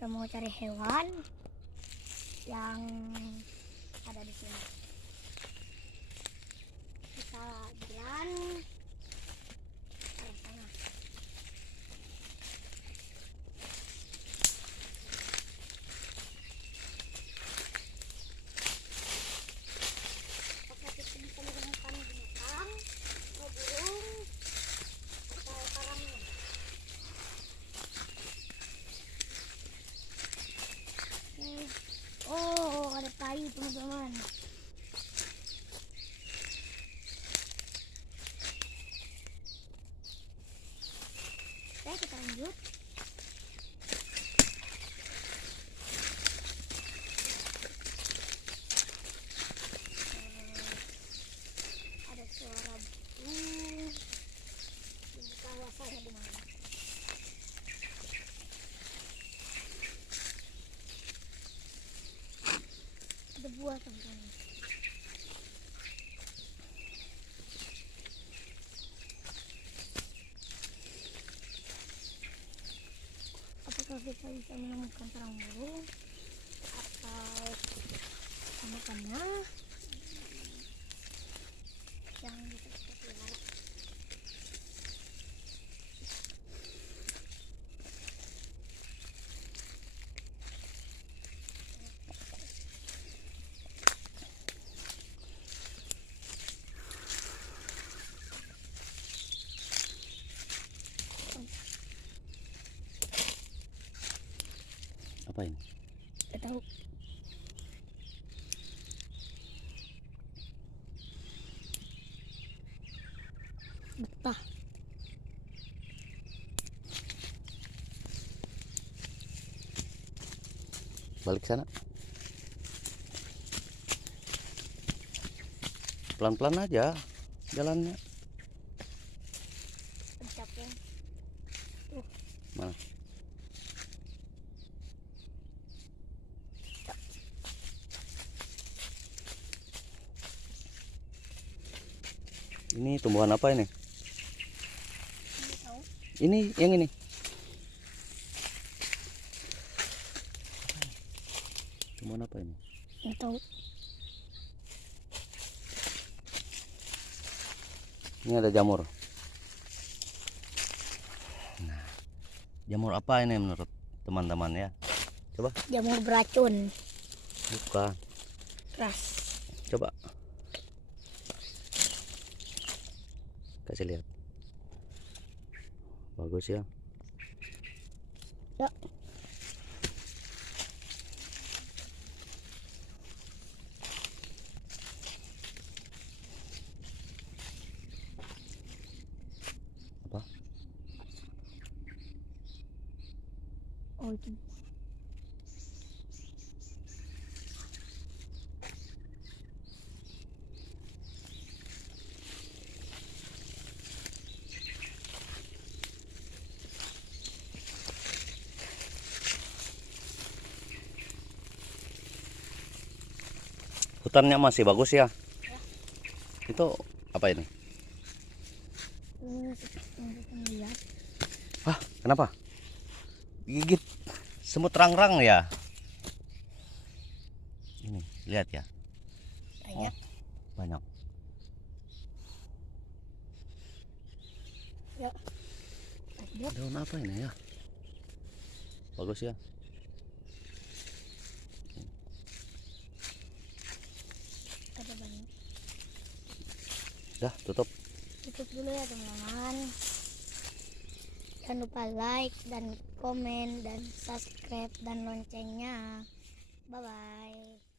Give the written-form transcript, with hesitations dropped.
Kita mau cari hewan yang ada di sini. Kita jalan ke sana. Apakah kita bisa menemukan binatang, atau burung, atau karangnya? Oh, ada tai teman-teman. Oke, kita lanjut. Ada suara burung. Ini kawasannya di mana? Ada buah teman-teman. Apakah kita bisa menemukan sarang burung atau makannya yang bisa kita pelihara? Apa ini? Tidak tahu. Betah. Balik sana. Pelan-pelan aja jalannya. Pencapaian. Mana? Ini tumbuhan apa ini? Tidak tahu. Ini yang ini. Tumbuhan apa ini? Tidak tahu. Ini ada jamur. Nah, jamur apa ini menurut teman-teman ya? Coba. Jamur beracun. Buka. Keras. Coba. Kasih lihat. Bagus ya. Ya. Apa? Oh, itu. Hutannya masih bagus ya. Itu apa ini? Ini seperti yang kita lihat. Ah, kenapa? Gigit semut rang-rang ya. Ini lihat ya. Banyak. Banyak. Ya. Lihat. Daun apa ini ya? Bagus ya. Ada banyak. Dah, tutup. Tutup dulu ya teman-teman. Jangan lupa like dan komen dan subscribe dan loncengnya. Bye bye.